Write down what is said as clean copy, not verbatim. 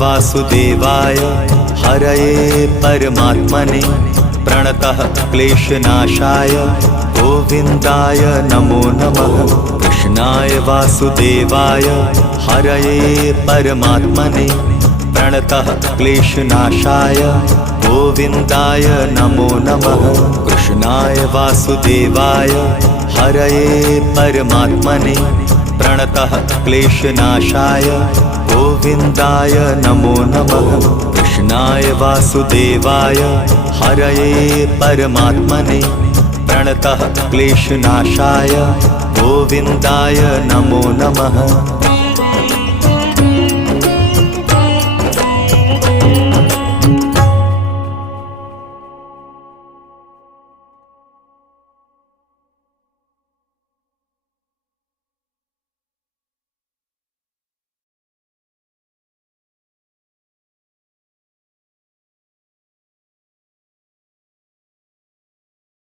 वासुदेवाय हरये परमात्मने प्रणतः क्लेशनाशाय गोविन्दाय नमो नमः। कृष्णाय वासुदेवाय हरये परमात्मने प्रणतः क्लेशनाशाय गोविन्दाय नमो नमः। कृष्णाय वासुदेवाय हरये परमात्मने प्रणतः क्लेशनाशाय गोविन्दाय नमो नमः। कृष्णाय वासुदेवाय हरये परमात्मने प्रणतः क्लेशनाशाय गोविन्दाय नमो नमः।